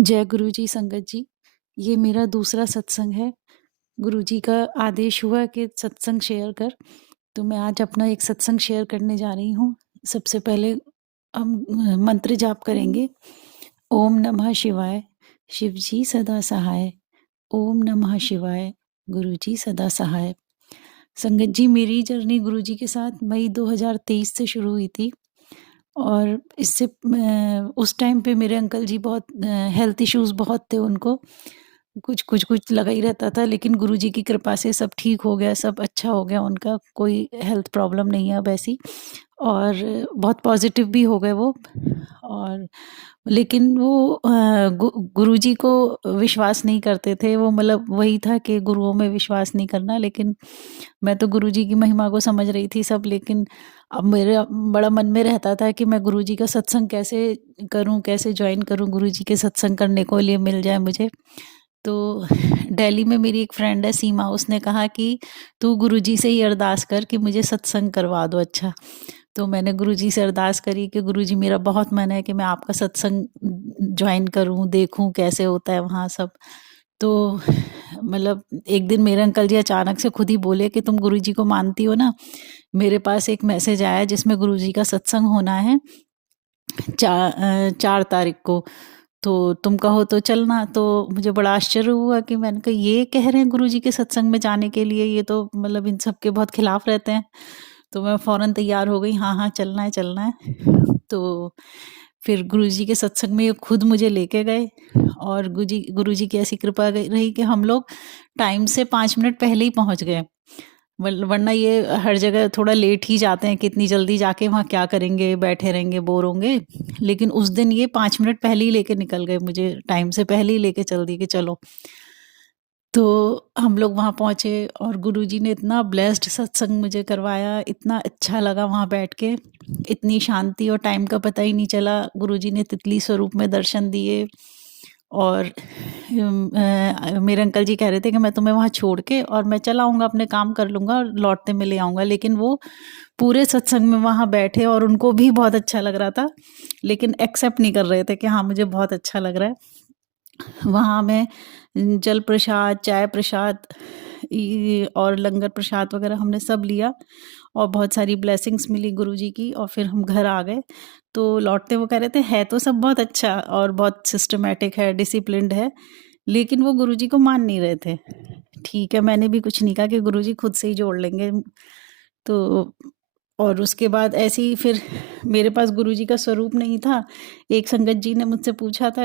जय गुरु जी संगत जी। ये मेरा दूसरा सत्संग है। गुरु जी का आदेश हुआ कि सत्संग शेयर कर, तो मैं आज अपना एक सत्संग शेयर करने जा रही हूँ। सबसे पहले हम मंत्र जाप करेंगे। ओम नमः शिवाय, शिव जी सदा सहाय। ओम नमः शिवाय, गुरु जी सदा सहाय। संगत जी, मेरी जर्नी गुरु जी के साथ मई 2023 से शुरू हुई थी और इससे उस टाइम पे मेरे अंकल जी बहुत हेल्थ इश्यूज़ बहुत थे उनको। कुछ लगा ही रहता था, लेकिन गुरुजी की कृपा से सब ठीक हो गया, सब अच्छा हो गया उनका, कोई हेल्थ प्रॉब्लम नहीं है अब ऐसी। और बहुत पॉज़िटिव भी हो गए वो। और लेकिन वो गुरुजी को विश्वास नहीं करते थे। वो मतलब वही था कि गुरुओं में विश्वास नहीं करना, लेकिन मैं तो गुरुजी की महिमा को समझ रही थी सब। लेकिन अब मेरे बड़ा मन में रहता था कि मैं गुरुजी का सत्संग कैसे करूं, कैसे जॉइन करूं, गुरुजी के सत्संग करने को लिए मिल जाए मुझे। तो दिल्ली में मेरी एक फ्रेंड है सीमा, उसने कहा कि तू गुरुजी से ही अरदास कर कि मुझे सत्संग करवा दो अच्छा। तो मैंने गुरुजी से अरदास करी कि गुरुजी, मेरा बहुत मन है कि मैं आपका सत्संग ज्वाइन करूं, देखूं कैसे होता है वहाँ सब। तो मतलब एक दिन मेरे अंकल जी अचानक से खुद ही बोले कि तुम गुरुजी को मानती हो ना, मेरे पास एक मैसेज आया जिसमें गुरुजी का सत्संग होना है 4 तारीख को, तो तुम कहो तो चलना। तो मुझे बड़ा आश्चर्य हुआ कि मैंने कहा ये कह रहे हैं गुरुजी के सत्संग में जाने के लिए, ये तो मतलब इन सब के बहुत खिलाफ रहते हैं। तो मैं फ़ौरन तैयार हो गई, हाँ, हाँ, चलना है, चलना है। तो फिर गुरुजी के सत्संग में ये खुद मुझे लेके गए और गुरुजी की ऐसी कृपा रही कि हम लोग टाइम से 5 मिनट पहले ही पहुँच गए। वरना ये हर जगह थोड़ा लेट ही जाते हैं कि इतनी जल्दी जाके वहाँ क्या करेंगे, बैठे रहेंगे, बोर होंगे। लेकिन उस दिन ये 5 मिनट पहले ही लेके निकल गए, मुझे टाइम से पहले ही लेके चल दिए कि चलो। तो हम लोग वहाँ पहुँचे और गुरुजी ने इतना ब्लेस्ड सत्संग मुझे करवाया, इतना अच्छा लगा वहाँ बैठ के, इतनी शांति और टाइम का पता ही नहीं चला। गुरुजी ने तितली स्वरूप में दर्शन दिए और मेरे अंकल जी कह रहे थे कि मैं तुम्हें वहाँ छोड़ के और मैं चला आऊँगा, अपने काम कर लूँगा और लौटते में ले आऊँगा। लेकिन वो पूरे सत्संग में वहाँ बैठे और उनको भी बहुत अच्छा लग रहा था, लेकिन एक्सेप्ट नहीं कर रहे थे कि हाँ, मुझे बहुत अच्छा लग रहा है। वहाँ मैं जल प्रसाद, चाय प्रसाद और लंगर प्रसाद वगैरह हमने सब लिया और बहुत सारी ब्लेसिंग्स मिली गुरुजी की। और फिर हम घर आ गए। तो लौटते वो कह रहे थे है तो सब बहुत अच्छा और बहुत सिस्टमैटिक है, डिसिप्लिन्ड है, लेकिन वो गुरुजी को मान नहीं रहे थे। ठीक है, मैंने भी कुछ नहीं कहा कि गुरुजी खुद से ही जोड़ लेंगे। तो और उसके बाद ऐसे ही फिर मेरे पास गुरुजी का स्वरूप नहीं था। एक संगत जी ने मुझसे पूछा था,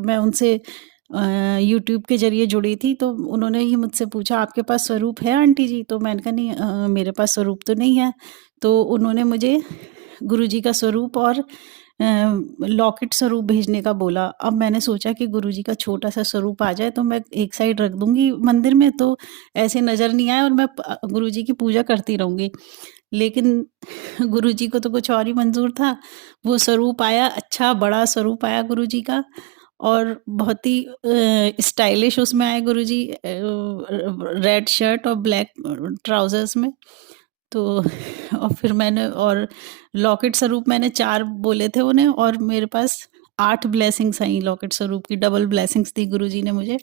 मैं उनसे यूट्यूब के ज़रिए जुड़ी थी, तो उन्होंने ही मुझसे पूछा, आपके पास स्वरूप है आंटी जी? तो मैंने कहा नहीं, मेरे पास स्वरूप तो नहीं है। तो उन्होंने मुझे गुरुजी का स्वरूप और लॉकेट स्वरूप भेजने का बोला। अब मैंने सोचा कि गुरुजी का छोटा-सा स्वरूप आ जाए तो मैं एक साइड रख दूँगी मंदिर में, तो ऐसे नज़र नहीं आए और मैं गुरुजी की पूजा करती रहूँगी। लेकिन गुरुजी को तो कुछ और ही मंज़ूर था। वो स्वरूप आया, अच्छा बड़ा स्वरूप आया गुरुजी का और बहुत ही स्टाइलिश उसमें आए गुरुजी, रेड शर्ट और ब्लैक ट्राउज़र्स में। तो और फिर मैंने और लॉकेट स्वरूप मैंने 4 बोले थे उन्हें और मेरे पास 8 ब्लेसिंग्स आई लॉकेट स्वरूप की, डबल ब्लेसिंग्स दी गुरुजी ने मुझे।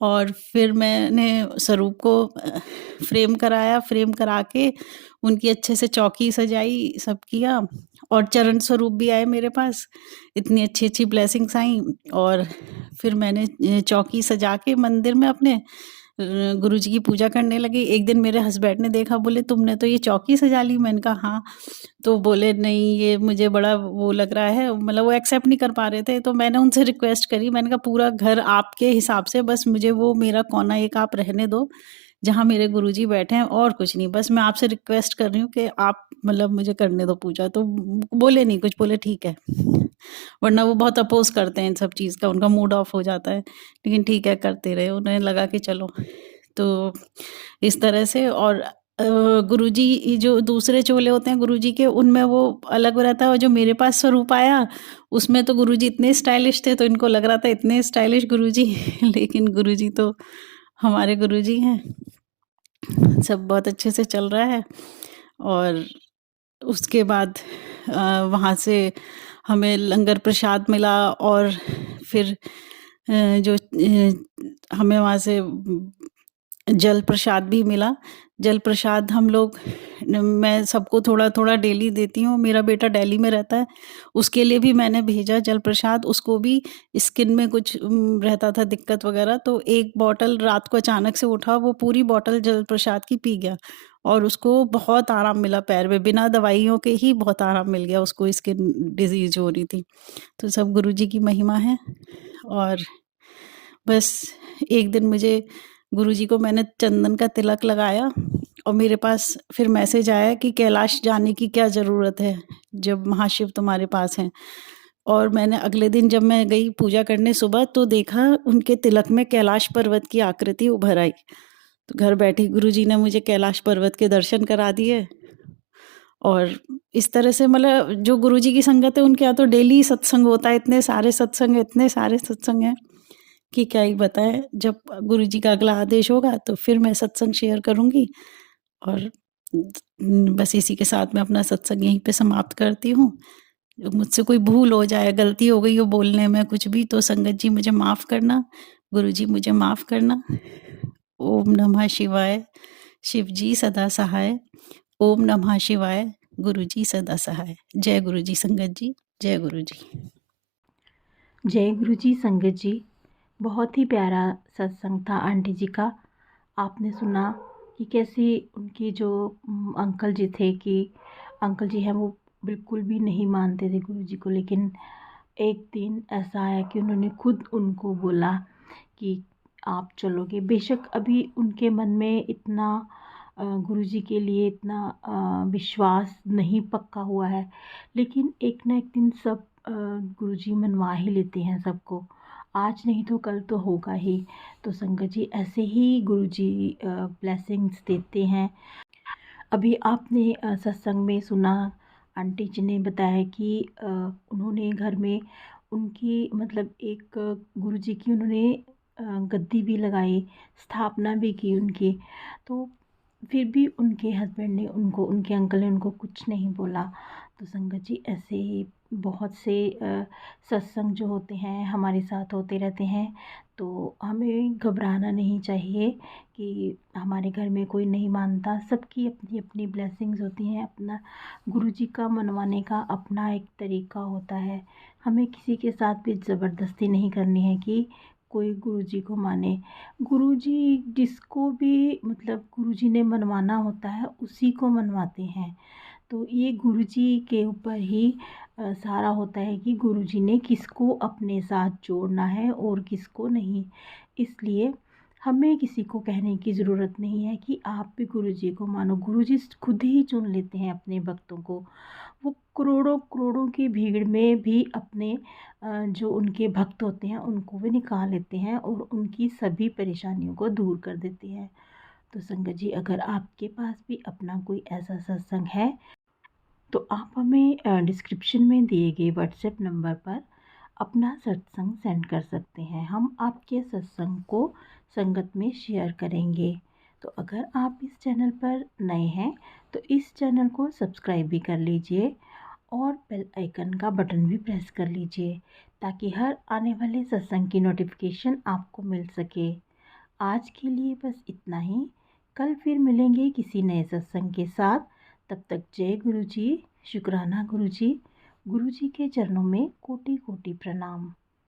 और फिर मैंने स्वरूप को फ्रेम कराया, फ्रेम करा के उनकी अच्छे से चौकी सजाई, सब किया और चरण स्वरूप भी आए मेरे पास। इतनी अच्छी-अच्छी ब्लेसिंग्स आईं और फिर मैंने चौकी सजा के मंदिर में अपने गुरुजी की पूजा करने लगी। एक दिन मेरे हस्बैंड ने देखा, बोले तुमने तो ये चौकी सजा ली। मैंने कहा हाँ। तो बोले नहीं, ये मुझे बड़ा वो लग रहा है, मतलब वो एक्सेप्ट नहीं कर पा रहे थे। तो मैंने उनसे रिक्वेस्ट करी, मैंने कहा पूरा घर आपके हिसाब से, बस मुझे वो मेरा कोना एक आप रहने दो जहाँ मेरे गुरुजी बैठे हैं, और कुछ नहीं, बस मैं आपसे रिक्वेस्ट कर रही हूँ कि आप मतलब मुझे करने दो पूजा। तो बोले नहीं कुछ, बोले ठीक है। वरना वो बहुत अपोज करते हैं इन सब चीज़ का, उनका मूड ऑफ हो जाता है। लेकिन ठीक है, करते रहे, उन्हें लगा कि चलो। तो इस तरह से। और गुरुजी जो दूसरे चोले होते हैं गुरुजी के, उनमें वो अलग रहता है और जो मेरे पास स्वरूप आया उसमें तो गुरुजी इतने स्टाइलिश थे, तो इनको लग रहा था इतने स्टाइलिश गुरुजी लेकिन गुरुजी तो हमारे गुरुजी हैं। सब बहुत अच्छे से चल रहा है। और उसके बाद वहाँ से हमें लंगर प्रसाद मिला और फिर हमें वहाँ से जल प्रसाद भी मिला। जल प्रसाद हम लोग मैं सबको थोड़ा-थोड़ा डेली देती हूँ। मेरा बेटा दिल्ली में रहता है, उसके लिए भी मैंने भेजा जल प्रसाद। उसको भी स्किन में कुछ रहता था दिक्कत वगैरह, तो एक बॉटल रात को अचानक से उठा, वो पूरी बॉटल जल प्रसाद की पी गया और उसको बहुत आराम मिला पैर में, बिना दवाइयों के ही बहुत आराम मिल गया उसको, स्किन डिज़ीज़ जो हो रही थी। तो सब गुरुजी की महिमा है। और बस एक दिन मुझे गुरुजी को मैंने चंदन का तिलक लगाया और मेरे पास फिर मैसेज आया कि कैलाश जाने की क्या ज़रूरत है, जब महाशिव तुम्हारे पास हैं। और मैंने अगले दिन जब मैं गई पूजा करने सुबह, तो देखा उनके तिलक में कैलाश पर्वत की आकृति उभर आई। तो घर बैठी गुरुजी ने मुझे कैलाश पर्वत के दर्शन करा दिए। और इस तरह से मतलब जो गुरुजी की संगत है, उनके यहाँ तो डेली सत्संग होता है, इतने सारे सत्संग हैं कि क्या ही बताएँ। जब गुरुजी का अगला आदेश होगा तो फिर मैं सत्संग शेयर करूँगी। और बस इसी के साथ मैं अपना सत्संग यहीं पे समाप्त करती हूँ। मुझसे कोई भूल हो जाए, गलती हो गई हो बोलने में कुछ भी, तो संगत जी मुझे माफ़ करना, गुरुजी मुझे माफ़ करना। ओम नमः शिवाय, शिव जी सदा सहाय। ओम नमः शिवाय, गुरुजी सदा सहाय। जय गुरुजी संगत जी, जय गुरुजी। जय गुरु जी संगत जी। बहुत ही प्यारा सत्संग था आंटी जी का। आपने सुना कि कैसे उनके जो अंकल जी थे, कि अंकल जी हैं वो बिल्कुल भी नहीं मानते थे गुरु जी को, लेकिन एक दिन ऐसा आया कि उन्होंने खुद उनको बोला कि आप चलोगे। बेशक अभी उनके मन में इतना गुरु जी के लिए इतना विश्वास नहीं पक्का हुआ है, लेकिन एक ना एक दिन सब गुरु जी मनवा ही लेते हैं सबको। आज नहीं तो कल तो होगा ही। तो संगत जी ऐसे ही गुरु जी ब्लेसिंग्स देते हैं। अभी आपने सत्संग में सुना, आंटी जी ने बताया कि उन्होंने घर में उनकी मतलब एक गुरु जी की उन्होंने गद्दी भी लगाई, स्थापना भी की उनकी। तो फिर भी उनके हस्बैंड ने उनको, उनके अंकल ने उनको कुछ नहीं बोला। तो संगत जी ऐसे ही बहुत से सत्संग जो होते हैं हमारे साथ होते रहते हैं। तो हमें घबराना नहीं चाहिए कि हमारे घर में कोई नहीं मानता। सबकी अपनी अपनी ब्लेसिंग्स होती हैं, अपना गुरुजी का मनवाने का अपना एक तरीका होता है। हमें किसी के साथ भी ज़बरदस्ती नहीं करनी है कि कोई गुरुजी को माने। गुरुजी जिसको भी मतलब गुरुजी ने मनवाना होता है उसी को मनवाते हैं। तो ये गुरुजी के ऊपर ही सारा होता है कि गुरुजी ने किसको अपने साथ जोड़ना है और किसको नहीं। इसलिए हमें किसी को कहने की ज़रूरत नहीं है कि आप भी गुरुजी को मानो। गुरुजी खुद ही चुन लेते हैं अपने भक्तों को। वो करोड़ों करोड़ों की भीड़ में भी अपने जो उनके भक्त होते हैं उनको भी निकाल लेते हैं और उनकी सभी परेशानियों को दूर कर देते हैं। तो संगत जी अगर आपके पास भी अपना कोई ऐसा सत्संग है तो आप हमें डिस्क्रिप्शन में दिए गए व्हाट्सएप नंबर पर अपना सत्संग सेंड कर सकते हैं। हम आपके सत्संग को संगत में शेयर करेंगे। तो अगर आप इस चैनल पर नए हैं तो इस चैनल को सब्सक्राइब भी कर लीजिए और बेल आइकन का बटन भी प्रेस कर लीजिए, ताकि हर आने वाले सत्संग की नोटिफिकेशन आपको मिल सके। आज के लिए बस इतना ही। कल फिर मिलेंगे किसी नए सत्संग के साथ। तब तक जय गुरु जी, शुक्राना गुरु जी। गुरु जी के चरणों में कोटि कोटि प्रणाम।